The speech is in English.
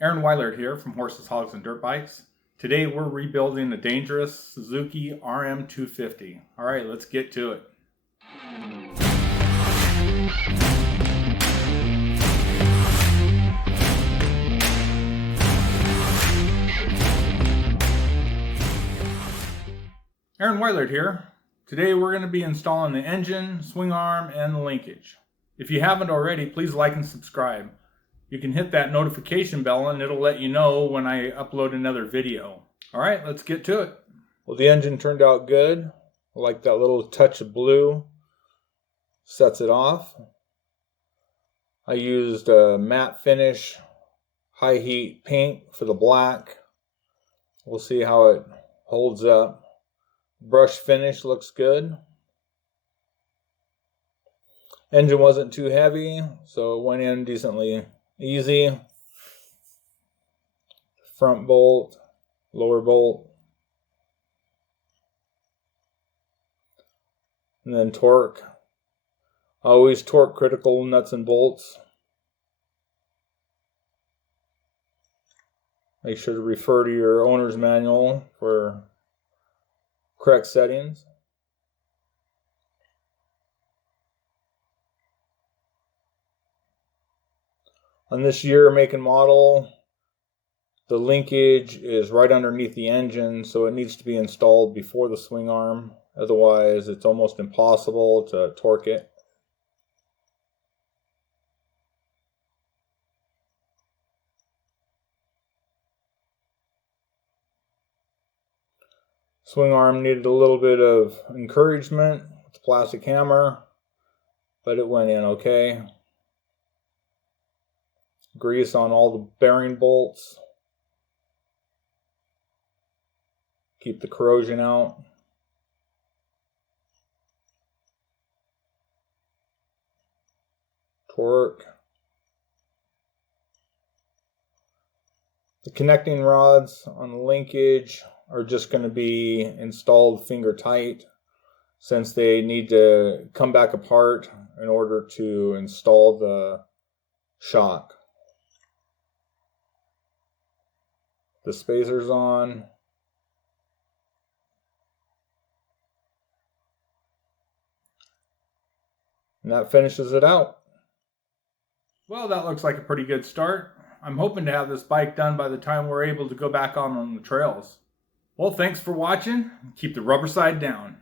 Aaron Weilert here from Horses, Hogs, and Dirt Bikes. Today we're rebuilding a dangerous Suzuki RM250. Alright, let's get to it. Aaron Weilert here. Today we're going to be installing the engine, swing arm, and the linkage. If you haven't already, please like and subscribe. You can hit that notification bell and it'll let you know when I upload another video. Alright, let's get to it. Well, the engine turned out good. I like that little touch of blue. Sets it off. I used a matte finish, high heat paint for the black. We'll see how it holds up. Brush finish looks good. Engine wasn't too heavy, so it went in decently easy. Front bolt, lower bolt. And then torque. Always torque critical nuts and bolts. Make sure to refer to your owner's manual for correct settings. On this year, make and model, the linkage is right underneath the engine, so it needs to be installed before the swing arm. Otherwise, it's almost impossible to torque it. Swing arm needed a little bit of encouragement with the plastic hammer, but it went in okay. Grease on all the bearing bolts. Keep the corrosion out. Torque. The connecting rods on the linkage are just going to be installed finger tight, since they need to come back apart in order to install the shock. The spacer's on. And that finishes it out. Well, that looks like a pretty good start. I'm hoping to have this bike done by the time we're able to go back on the trails. Well, thanks for watching. Keep the rubber side down.